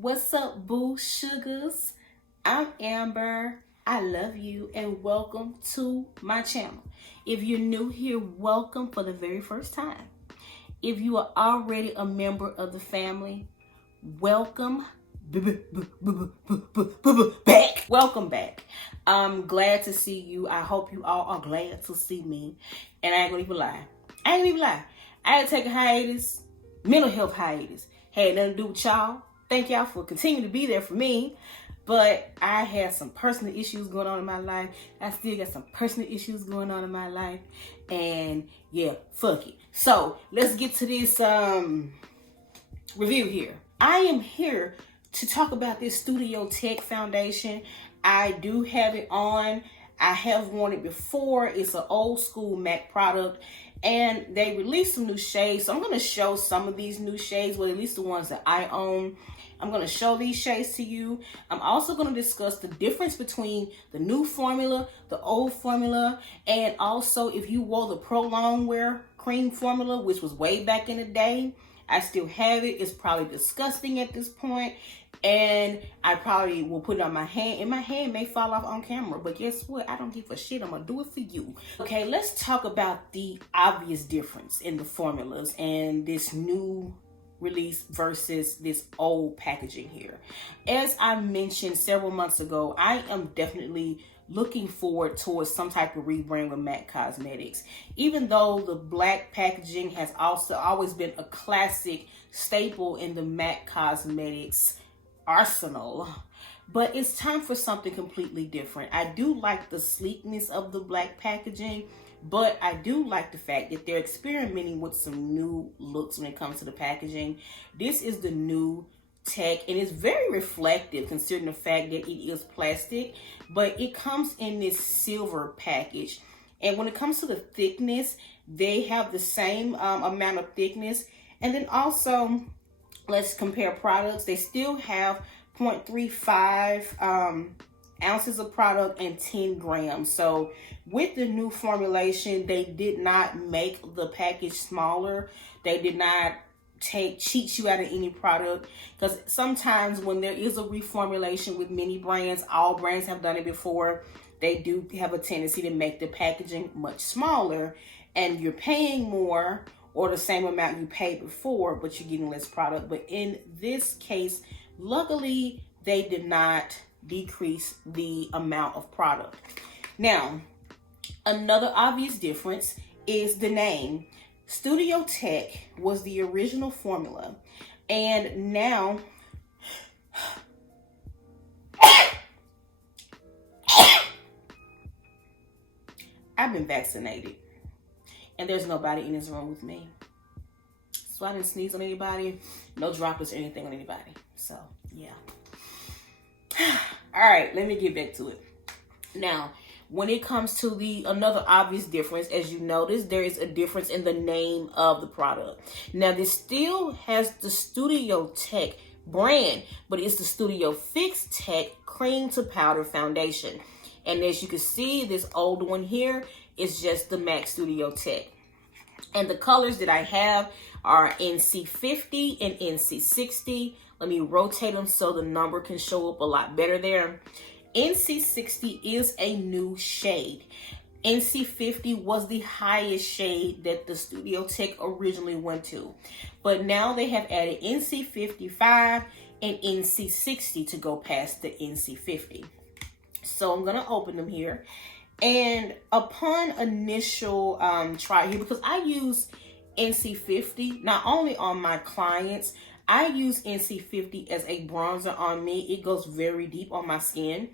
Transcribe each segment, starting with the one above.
What's up, boo sugars? I'm Amber. I love you and welcome to my channel. If you're new here, welcome for the very first time. If you are already a member of the family, welcome back. Welcome back. I'm glad to see you. I hope you all are glad to see me. And I ain't gonna even lie. I had to take a hiatus, mental health hiatus. Had nothing to do with y'all. Thank y'all for continuing to be there for me. But I had some personal issues going on in my life. I still got some personal issues going on in my life. And yeah, fuck it. So let's get to this review here. I am here to talk about this Studio Tech foundation. I do have it on. I have worn it before. It's an old school MAC product. And they released some new shades. So I'm going to show some of these new shades, well, at least the ones that I own. I'm going to show these shades to you. I'm also going to discuss the difference between the new formula, the old formula, and also if you wore the Pro Longwear cream formula, which was way back in the day. I still have it. It's probably disgusting at this point. And I probably will put it on my hand. And my hand may fall off on camera. But guess what? I don't give a shit. I'm going to do it for you. Okay, let's talk about the obvious difference in the formulas and this new release versus this old packaging here. As I mentioned several months ago, I am definitely looking forward towards some type of rebrand with MAC Cosmetics. Even though the black packaging has also always been a classic staple in the MAC Cosmetics arsenal, but it's time for something completely different. I do like the sleekness of the black packaging, but I do like the fact that they're experimenting with some new looks when it comes to the packaging. This is the new tech, and it's very reflective considering the fact that it is plastic, but it comes in this silver package. And when it comes to the thickness, they have the same amount of thickness. And then also, let's compare products. They still have 0.35 ounces of product and 10 grams. So with the new formulation, they did not make the package smaller. They did not cheat you out of any product, because sometimes when there is a reformulation with many brands, all brands have done it before, they do have a tendency to make the packaging much smaller, and you're paying more or the same amount you paid before, but you're getting less product. But in this case, luckily, they did not decrease the amount of product. Now, another obvious difference is the name. Studio Tech was the original formula, and now I've been vaccinated, and there's nobody in this room with me. So I didn't sneeze on anybody, no droplets or anything on anybody. So yeah. All right, let me get back to it. Now, when it comes to another obvious difference, as you notice, there is a difference in the name of the product. Now, this still has the Studio Tech brand, but it's the Studio Fix Tech Cream to Powder Foundation. And as you can see, this old one here is just the MAC Studio Tech. And the colors that I have are NC50 and NC60. Let me rotate them so the number can show up a lot better there. NC60 is a new shade. NC50 was the highest shade that the Studio Tech originally went to. But now they have added NC55 and NC60 to go past the NC50. So I'm going to open them here. And upon initial try here, because I use NC50 not only on my clients, I use NC50 as a bronzer on me. It goes very deep on my skin.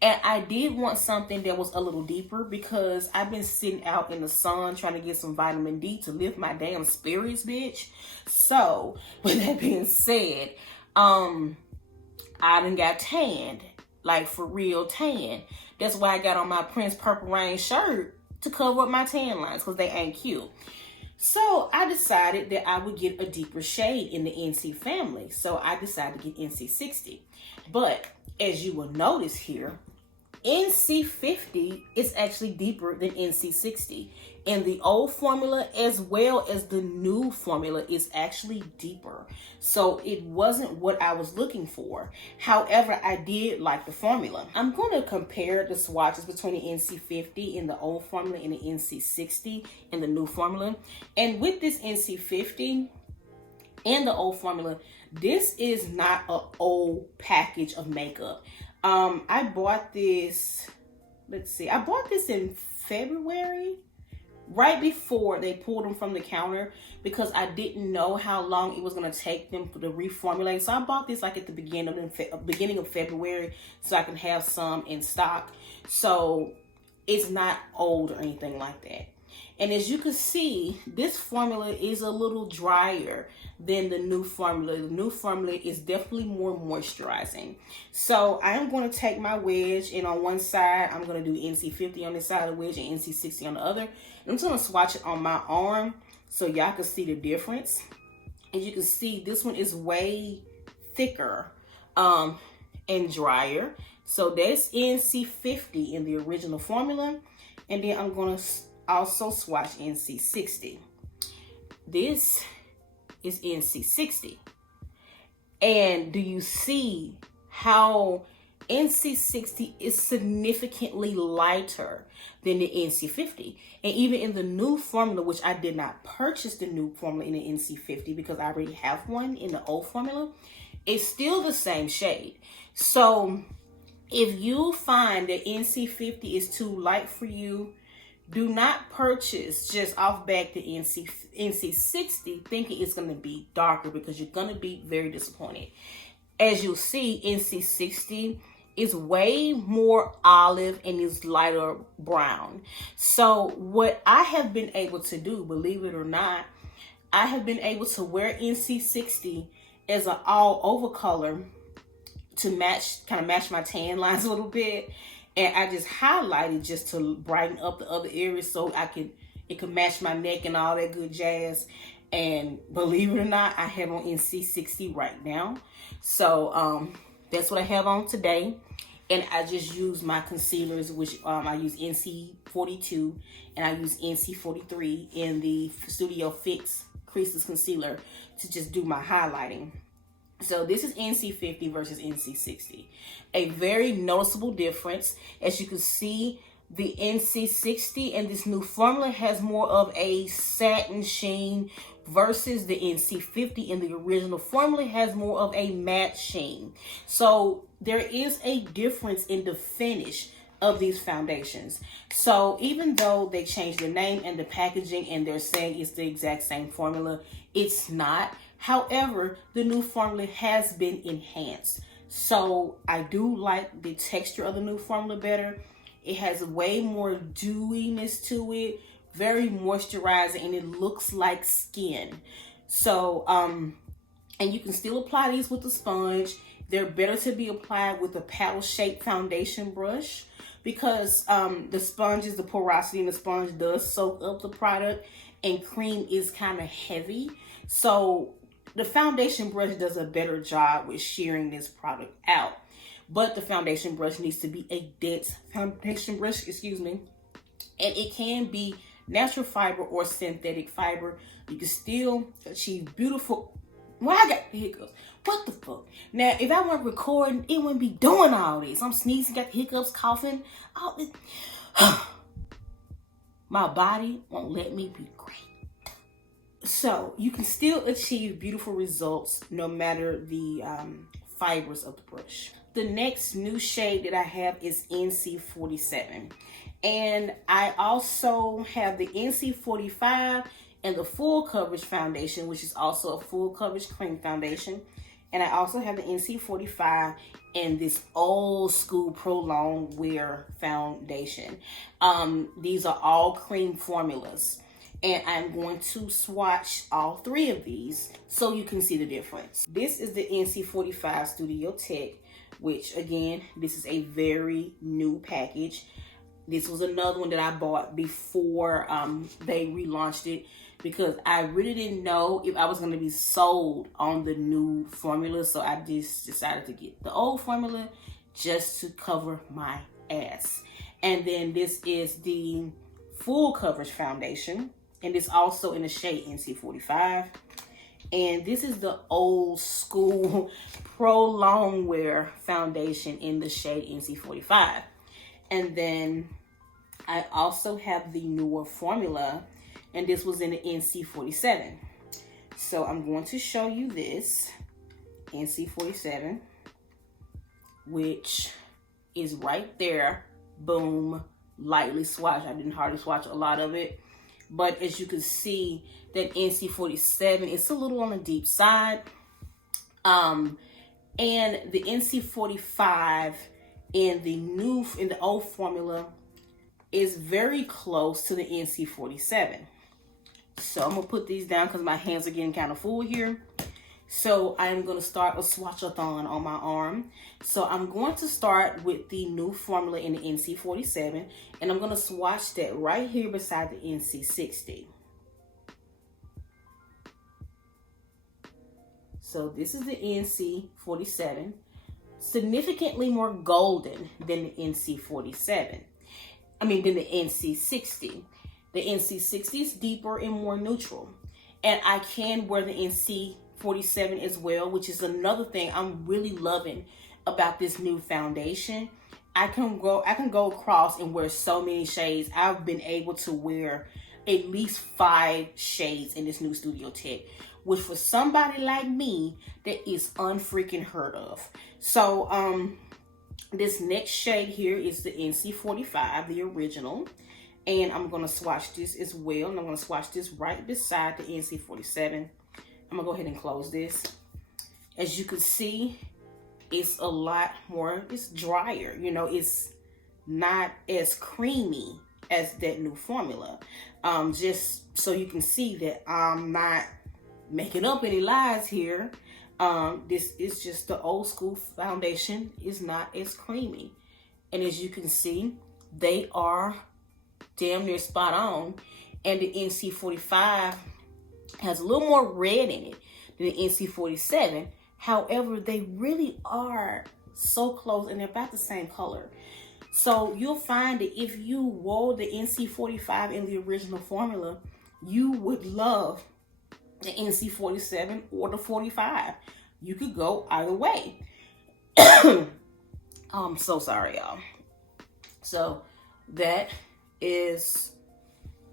And I did want something that was a little deeper because I've been sitting out in the sun trying to get some vitamin D to lift my damn spirits, bitch. So, with that being said, I done got tanned. Like, for real tan. That's why I got on my Prince Purple Rain shirt to cover up my tan lines, because they ain't cute. So I decided that I would get a deeper shade in the NC family. So I decided to get NC60. But as you will notice here, NC50 is actually deeper than NC60. And the old formula as well as the new formula is actually deeper. So it wasn't what I was looking for. However, I did like the formula. I'm going to compare the swatches between the NC50 and the old formula and the NC60 and the new formula. And with this NC50 and the old formula, this is not an old package of makeup. I bought this, I bought this in February, right before they pulled them from the counter, because I didn't know how long it was going to take them to reformulate. So I bought this like at the beginning of February so I can have some in stock. So it's not old or anything like that. And as you can see, this formula is a little drier than the new formula. The new formula is definitely more moisturizing. So I am going to take my wedge, and on one side, I'm going to do NC50 on this side of the wedge and NC60 on the other. And I'm just going to swatch it on my arm so y'all can see the difference. As you can see, this one is way thicker and drier. So that's NC50 in the original formula. And then I'm going to also swatch NC60. This is NC60. And do you see how NC60 is significantly lighter than the NC50? And even in the new formula, which I did not purchase the new formula in the NC50 because I already have one in the old formula, it's still the same shade. So if you find that NC50 is too light for you, do not purchase just off back the NC60 thinking it's going to be darker, because you're going to be very disappointed. As you'll see, NC60 is way more olive and is lighter brown. So what I have been able to do, believe it or not, I have been able to wear NC60 as an all over color to kind of match my tan lines a little bit. And I just highlighted just to brighten up the other areas so it could match my neck and all that good jazz. And believe it or not, I have on NC60 right now. So that's what I have on today. And I just use my concealers, which I use NC42 and I use NC43 in the Studio Fix Creaseless Concealer to just do my highlighting. So this is NC50 versus NC60. A very noticeable difference. As you can see, the NC60 and this new formula has more of a satin sheen versus the NC50 and the original formula has more of a matte sheen. So there is a difference in the finish of these foundations. So even though they changed the name and the packaging and they're saying it's the exact same formula, it's not. However, the new formula has been enhanced. So I do like the texture of the new formula better. It has way more dewiness to it, very moisturizing, and it looks like skin. So, and you can still apply these with a sponge. They're better to be applied with a paddle-shaped foundation brush because the sponges, the porosity in the sponge does soak up the product, and cream is kind of heavy. So the foundation brush does a better job with shearing this product out. But the foundation brush needs to be a dense foundation brush, and it can be natural fiber or synthetic fiber. You can still achieve beautiful. Well, I got the hiccups. What the fuck? Now, if I weren't recording, it wouldn't be doing all this. I'm sneezing, got the hiccups, coughing. All this. My body won't let me be great. So you can still achieve beautiful results no matter the fibers of the brush. The next new shade that I have is NC47. And I also have the NC45 and the full coverage foundation, which is also a full coverage cream foundation. And I also have the NC45 and this old school prolonged wear foundation. These are all cream formulas. And I'm going to swatch all three of these so you can see the difference. This is the NC45 Studio Tech, which again, this is a very new package. This was another one that I bought before they relaunched it because I really didn't know if I was going to be sold on the new formula. So I just decided to get the old formula just to cover my ass. And then this is the full coverage foundation, and it's also in the shade NC45. And this is the old school pro long wear foundation in the shade NC45. And then I also have the newer formula, and this was in the NC47. So I'm going to show you this NC47, which is right there. Boom, lightly swatch. I didn't hardly swatch a lot of it, but as you can see, that NC47 is a little on the deep side, and the NC45 in the old formula is very close to the NC47. So I'm gonna put these down because my hands are getting kind of full here. So I'm going to start a swatch-a-thon on my arm. So I'm going to start with the new formula in the NC47, and I'm going to swatch that right here beside the NC60. So this is the NC47, significantly more golden than the NC47. Than the NC60. The NC60 is deeper and more neutral. And I can wear the NC47 as well, which is another thing I'm really loving about this new foundation. I can go across and wear so many shades. I've been able to wear at least 5 shades in this new Studio Tech, which for somebody like me, that is unfreaking heard of. So this next shade here is the NC45, the original. And I'm going to swatch this as well. And I'm going to swatch this right beside the NC47. I'm going to go ahead and close this. As you can see, it's a lot more, it's drier. You know, it's not as creamy as that new formula. Just so you can see that I'm not making up any lies here. This is just the old school foundation. Is not as creamy. And as you can see, they are damn near spot on. And the NC45 has a little more red in it than the NC47. However, they really are so close, and they're about the same color. So you'll find that if you wore the NC45 in the original formula, you would love the NC47 or the 45. You could go either way. I'm so sorry, y'all. So that is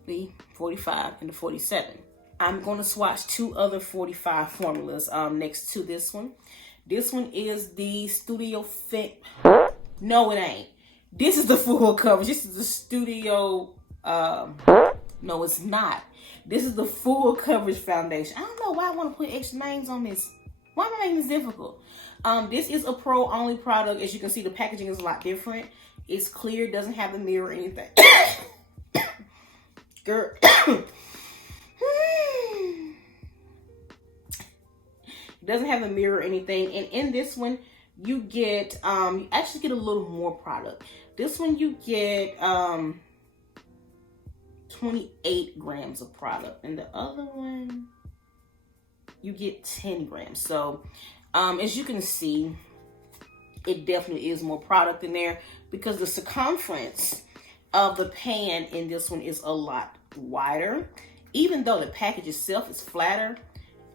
the 45 and the 47. I'm going to swatch 2 other 45 formulas next to this one. This one is the Studio Fit. No, it ain't. This is the full coverage. This is the Studio. No, it's not. This is the full coverage foundation. I don't know why I want to put extra names on this. Why am I making this difficult? This is a pro only product. As you can see, the packaging is a lot different. It's clear, doesn't have the mirror or anything. Girl. Doesn't have a mirror or anything. And in this one, you get, you actually get a little more product. This one, you get 28 grams of product. And the other one, you get 10 grams. So, as you can see, it definitely is more product in there because the circumference of the pan in this one is a lot wider. Even though the package itself is flatter,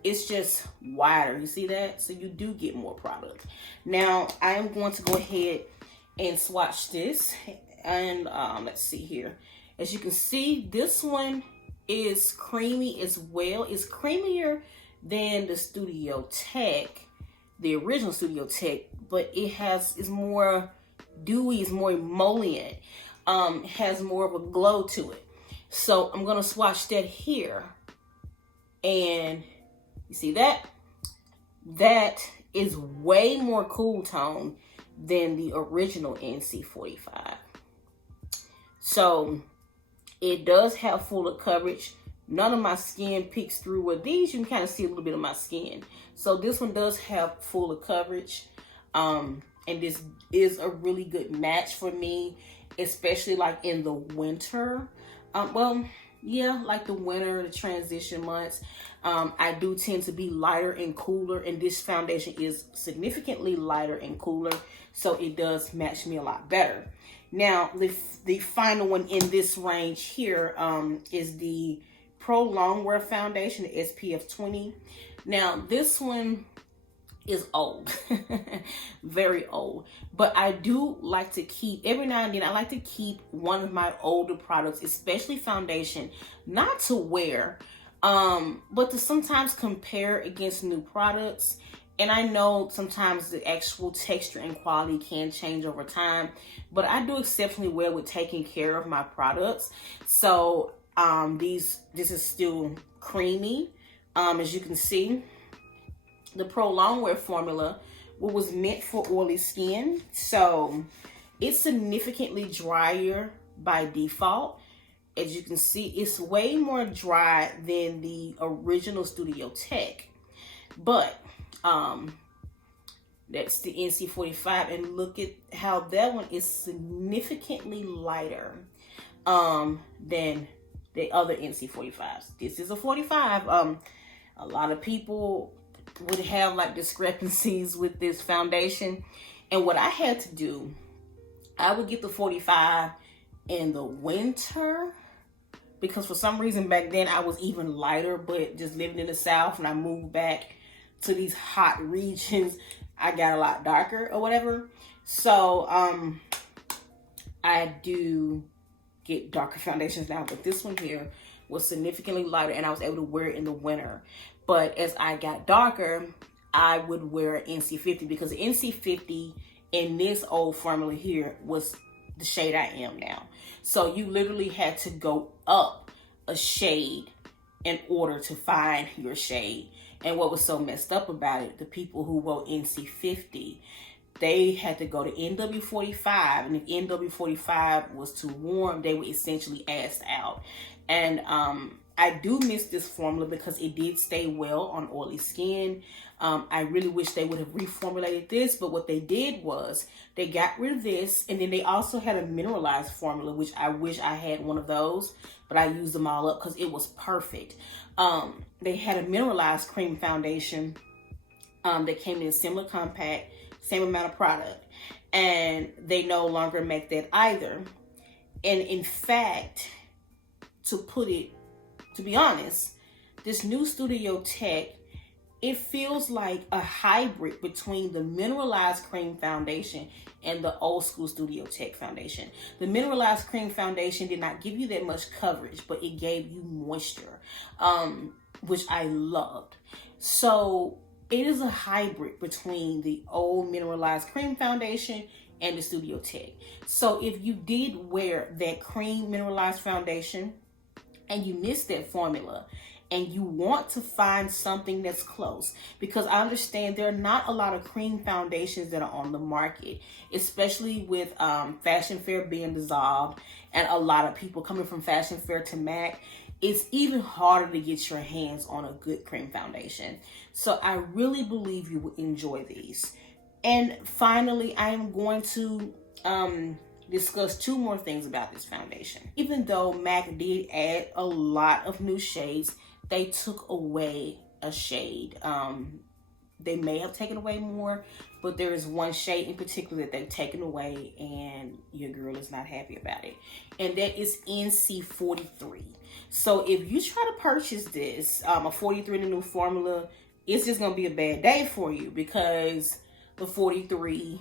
it's just wider. You see that? So you do get more product. Now, I am going to go ahead and swatch this. And let's see here. As you can see, this one is creamy as well. It's creamier than the Studio Tech, the original Studio Tech, but it's more dewy, it's more emollient, has more of a glow to it. So I'm gonna swatch that here, and you see that? That is way more cool tone than the original NC45. So it does have fuller coverage. None of my skin peeks through. With these, you can kind of see a little bit of my skin. So this one does have fuller coverage. And this is a really good match for me, especially like in the winter. Well, yeah, like the winter, the transition months. I do tend to be lighter and cooler, and this foundation is significantly lighter and cooler. So it does match me a lot better. Now, the final one in this range here is the Pro Longwear Foundation, the SPF 20. Now, this one is old, very old, but I do like to keep, every now and then, I like to keep one of my older products, especially foundation, not to wear, but to sometimes compare against new products. And I know sometimes the actual texture and quality can change over time, but I do exceptionally well with taking care of my products. So this is still creamy, as you can see. The Pro Longwear formula was meant for oily skin, so it's significantly drier by default. As you can see, it's way more dry than the original Studio Tech, but that's the NC45, and look at how that one is significantly lighter than the other NC45s. This is a 45. A lot of people would have like discrepancies with this foundation, and what I had to do, I would get the 45 in the winter, because for some reason back then I was even lighter, but just living in the South and I moved back to these hot regions, I got a lot darker or whatever. So I do get darker foundations now, but this one here was significantly lighter and I was able to wear it in the winter. But as I got darker, I would wear NC50, because the NC50 in this old formula here was the shade I am now. So you literally had to go up a shade in order to find your shade. And what was so messed up about it, the people who wrote NC50, they had to go to NW45, and if NW45 was too warm, they were essentially asked out. And I do miss this formula because it did stay well on oily skin. I really wish they would have reformulated this, but what they did was they got rid of this, and then they also had a mineralized formula, which I wish I had one of those, but I used them all up because it was perfect. They had a mineralized cream foundation that came in a similar compact, same amount of product, and they no longer make that either. And in fact, to be honest, this new Studio Tech, it feels like a hybrid between the mineralized cream foundation and the old school Studio Tech foundation. The mineralized cream foundation did not give you that much coverage, but it gave you moisture, which I loved. So it is a hybrid between the old mineralized cream foundation and the Studio Tech. So if you did wear that cream mineralized foundation and you missed that formula, and you want to find something that's close, because I understand there are not a lot of cream foundations that are on the market, especially with Fashion Fair being dissolved and a lot of people coming from Fashion Fair to MAC, it's even harder to get your hands on a good cream foundation. So I really believe you will enjoy these. And finally, I am going to discuss two more things about this foundation. Even though MAC did add a lot of new shades, they took away a shade. They may have taken away more, but there is one shade in particular that they've taken away, and your girl is not happy about it. And that is NC43. So if you try to purchase this, a 43 in the new formula, it's just gonna be a bad day for you, because the 43,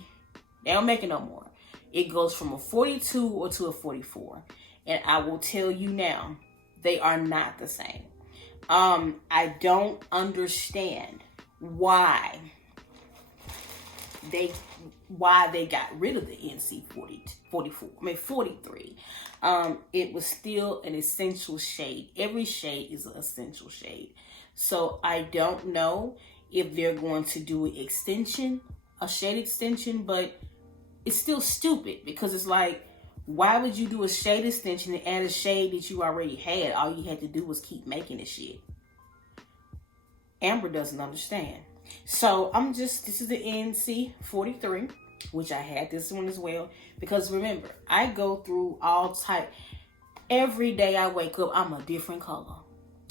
they don't make it no more. It goes from a 42 or to a 44. And I will tell you now, they are not the same. I don't understand why they got rid of the NC 43. It was still an essential shade. Every shade is an essential shade. So I don't know if they're going to do an extension, a shade extension, but it's still stupid, because it's like, why would you do a shade extension and add a shade that you already had? All you had to do was keep making the shit. Amber doesn't understand. So this is the NC43, which I had this one as well. Because remember, I go through all type. Every day I wake up, I'm a different color.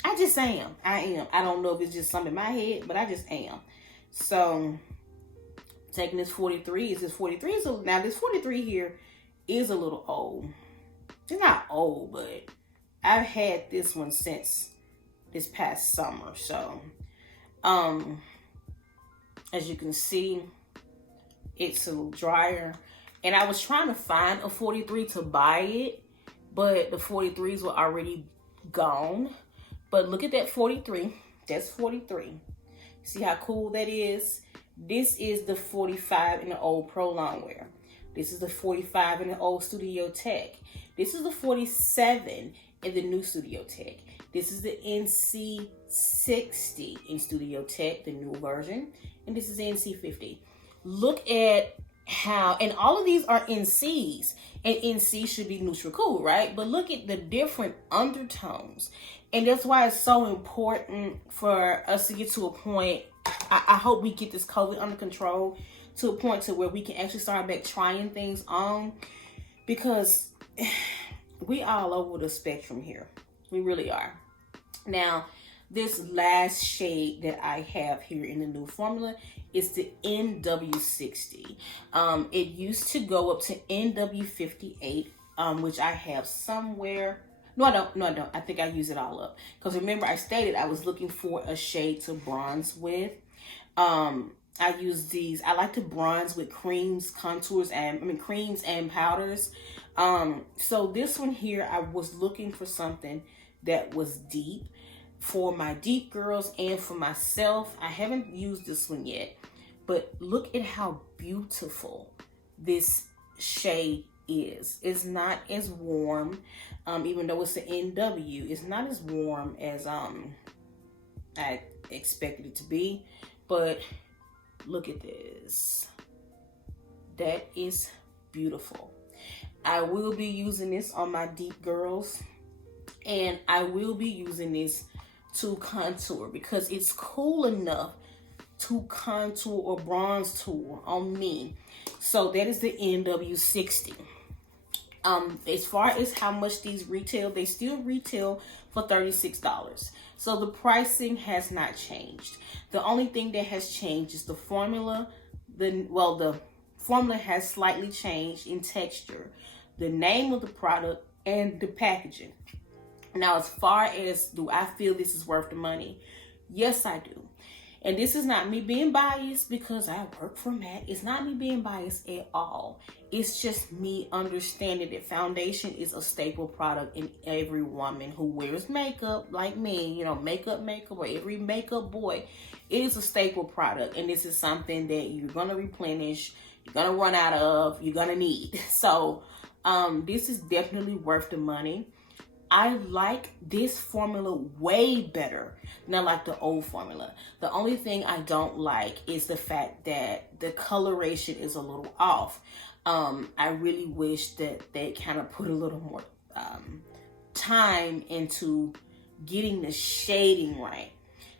I just am. I am. I don't know if it's just something in my head, but I just am. So taking this 43, is this 43? So now this 43 here is a little old. It's not old, but I've had this one since this past summer. So, as you can see, it's a little drier. And I was trying to find a 43 to buy it, but the 43s were already gone. But look at that 43. That's 43. See how cool that is? This is the 45 in the old Pro Longwear. This is the 45 in the old Studio Tech. This is the 47 in the new Studio Tech. This is the NC60 in Studio Tech, the new version. And this is the NC50. Look at how, and all of these are NCs. And NC should be neutral cool, right? But look at the different undertones. And that's why it's so important for us to get to a point. I hope we get this COVID under control to a point to where we can actually start back trying things on, because we all over the spectrum here. We really are. Now, this last shade that I have here in the new formula is the NW60. It used to go up to NW58, which I have somewhere. No, I don't. I think I use it all up. Because remember, I stated I was looking for a shade to bronze with. I use these. I like to bronze with creams, contours, and creams and powders. So this one here, I was looking for something that was deep for my deep girls and for myself. I haven't used this one yet, but look at how beautiful this shade is. It's not as warm, even though it's an NW. It's not as warm as I expected it to be, but look at this. That is beautiful. I will be using this on my deep girls, and I will be using this to contour because it's cool enough to contour or bronze tour on me. So that is the NW60. As far as how much these retail, they still retail for $36. So the pricing has not changed. The only thing that has changed is the formula. The formula has slightly changed in texture, the name of the product, and the packaging. Now, as far as do I feel this is worth the money? Yes, I do. And this is not me being biased because I work for MAC. It's not me being biased at all. It's just me understanding that foundation is a staple product in every woman who wears makeup like me, you know, makeup, or every makeup boy. It is a staple product. And this is something that you're going to replenish, you're going to run out of, you're going to need. So this is definitely worth the money. I like this formula way better than I like the old formula. The only thing I don't like is the fact that the coloration is a little off. I really wish that they kind of put a little more time into getting the shading right.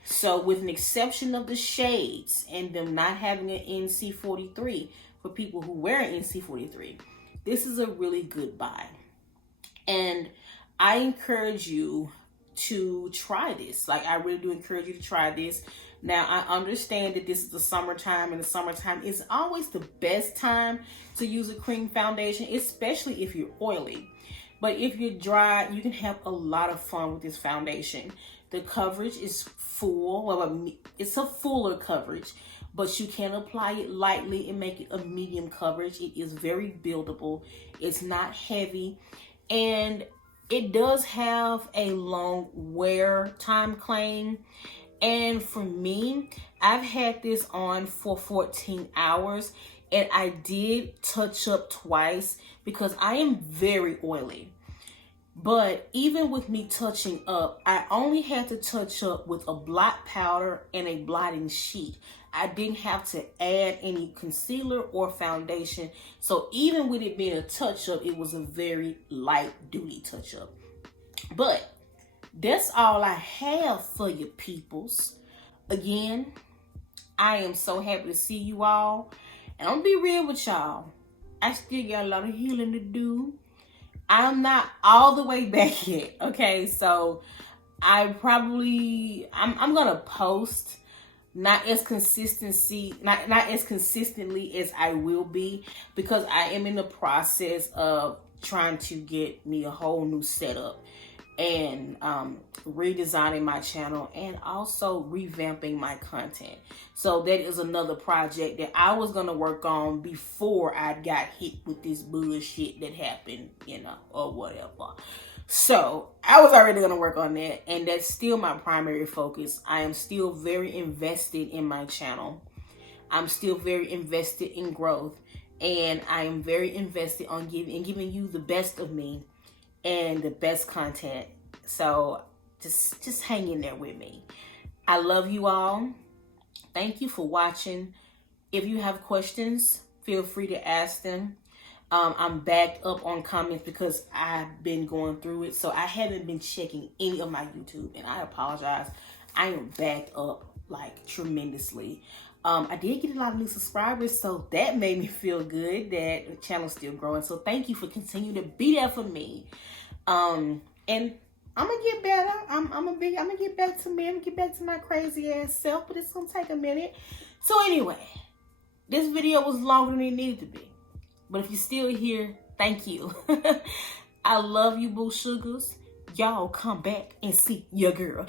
So with an exception of the shades and them not having an NC43 for people who wear an NC43, this is a really good buy. And I encourage you to try this. Like, I really do encourage you to try this. Now, I understand that this is the summertime, and the summertime is always the best time to use a cream foundation, especially if you're oily. But if you're dry, you can have a lot of fun with this foundation. The coverage is full. Well, it's a fuller coverage, but you can apply it lightly and make it a medium coverage. It is very buildable. It's not heavy. And it does have a long wear time claim. And for me, I've had this on for 14 hours and I did touch up twice because I am very oily. But even with me touching up, I only had to touch up with a blot powder and a blotting sheet. I didn't have to add any concealer or foundation. So even with it being a touch-up, it was a very light-duty touch-up. But that's all I have for you peoples. Again, I am so happy to see you all. And I'm gonna be real with y'all. I still got a lot of healing to do. I'm not all the way back yet. Okay, so I'm gonna post not as not as consistently as I will be, because I am in the process of trying to get me a whole new setup and redesigning my channel and also revamping my content. So that is another project that I was gonna work on before I got hit with this bullshit that happened, you know, or whatever. So I was already gonna work on that, and that's still my primary focus. I am still very invested in my channel. I'm still very invested in growth, and I am very invested on giving you the best of me and the best content. So just hang in there with me. I love you all. Thank you for watching. If you have questions, feel free to ask them. I'm backed up on comments because I've been going through it, so I haven't been checking any of my YouTube, and I apologize. I am backed up like tremendously. I did get a lot of new subscribers, so that made me feel good that the channel's still growing. So thank you for continuing to be there for me. And I'm gonna get better. I'm gonna get back to me. I'm gonna get back to my crazy ass self, but it's gonna take a minute. So anyway, this video was longer than it needed to be. But if you're still here, thank you. I love you, boo sugars. Y'all come back and see your girl.